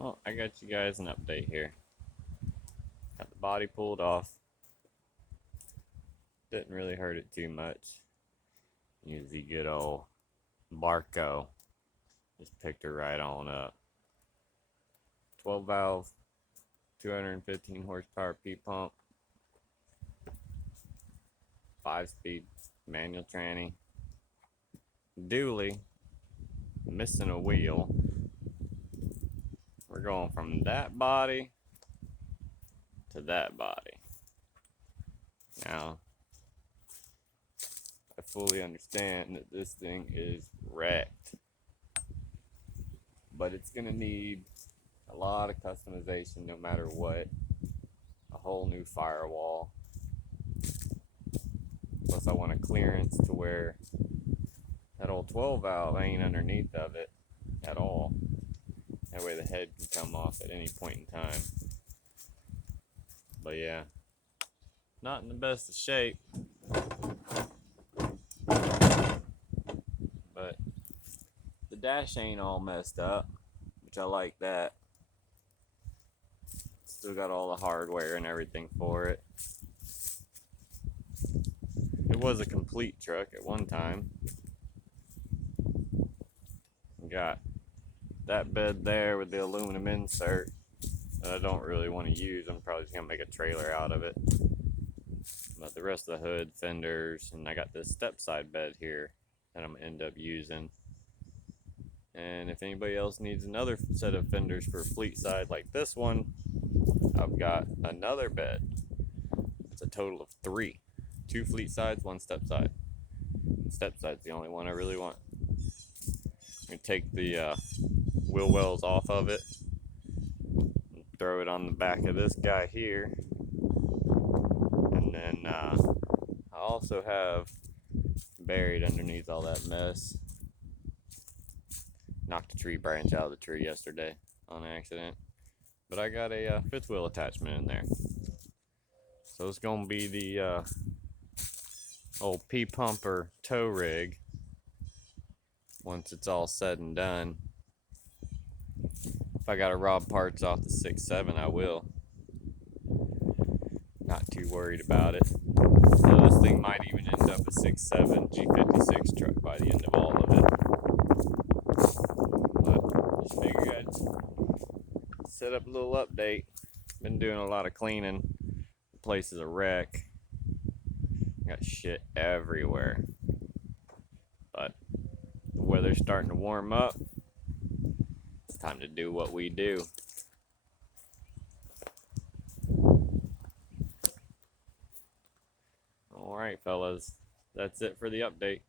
Well, I got you guys an update here. Got the body pulled off. Didn't really hurt it too much. Use the good old Barco. Just picked her right on up. 12 valve, 215 horsepower P pump. 5-speed manual tranny. Dually. Missing a wheel. We're going from that body to that body. Now, I fully understand that this thing is wrecked, but it's gonna need a lot of customization no matter what. A whole new firewall. Plus I want a clearance to where that old 12 valve ain't underneath of it at all. That way the head can come off at any point in time. But yeah, not in the best of shape. But the dash ain't all messed up, which I like that. Still got all the hardware and everything for it. It was a complete truck at one time. Got that bed there with the aluminum insert that I don't really want to use. I'm probably just gonna make a trailer out of it. But the rest of the hood, fenders, and I got this step side bed here that I'm gonna end up using. And if anybody else needs another set of fenders for fleet side like this one, I've got another bed. It's a total of 3. 2 fleet sides, 1 step side. Step side's the only one I really want. I'm gonna take the wheel wells off of it, throw it on the back of this guy here, and then I also have buried underneath all that mess. Knocked a tree branch out of the tree yesterday on accident, but I got a 5th wheel attachment in there. So it's gonna be the old P-pumper tow rig once it's all said and done. If I gotta rob parts off the 6.7, I will. Not too worried about it. So this thing might even end up a 6.7 G56 truck by the end of all of it. But just figured I'd set up a little update. Been doing a lot of cleaning. The place is a wreck. Got shit everywhere. But the weather's starting to warm up. It's time to do what we do. Alright, fellas. That's it for the update.